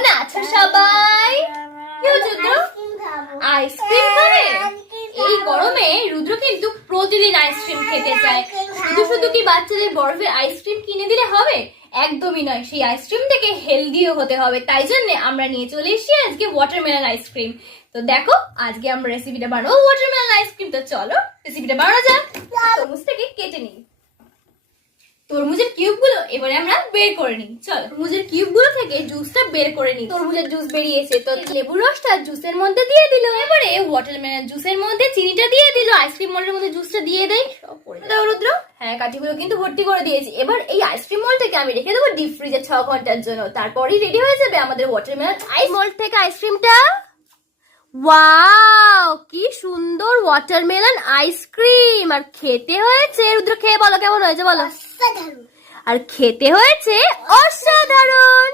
কেমন আছো সবাই? কি হচ্ছে রুদ্র? আইসক্রিম খাবে? এই গরমে রুদ্র কিন্তু প্রতিদিন আইসক্রিম খেতে চায়। শুধু শুধু কি বাচ্চাদের বরফের আইসক্রিম কিনে দিলে হবে? একদমই নয়, সেই আইসক্রিম থেকে হেলদিও হতে হবে। তাই জন্য আমরা নিয়ে চলে এসেছি আজকে ওয়াটারমেলন আইসক্রিম। তো দেখো আজকে আমরা রেসিপিটা বানাবো ওয়াটারমেলন আইসক্রিম। তো চলো রেসিপিটা বানানো যাক। তরমুজ থেকে কেটে নিই। তরমুজের কিউবগুলো এবারে আমরা বের করে নিই। চলো তরমুজের কিউবগুলো থেকে জুসটা বের করে নিই। তরমুজের জুস বেরিয়েছে, তো লেবুর রসটা জুসের মধ্যে দিয়ে দিল। এবারে ওয়াটারমেলন জুসের মধ্যে চিনিটা দিয়ে দিল। আইসক্রিম মোল্ডের মধ্যে জুসটা দিয়ে দেই। সব পড়ে যাবে রুদ্র। হ্যাঁ, কাঠিগুলো কিন্তু ভর্তি করে দিয়েছি। এবার এই আইসক্রিম মোল্ডটাকে আমি রেখে দেবো ডিপ ফ্রিজে 6 ঘন্টার জন্য। তারপরেই রেডি হয়ে যাবে আমাদের ওয়াটারমেলন আইস মোল্ড থেকে আইসক্রিমটা। ওয়াও, কি সুন্দর ওয়াটারমেলন আইসক্রিম! আর খেতে হয়েছে, রুদ্র খেয়ে বলো কেমন হয়েছে বলো। আর খেতে হয়েছে অসাধারণ।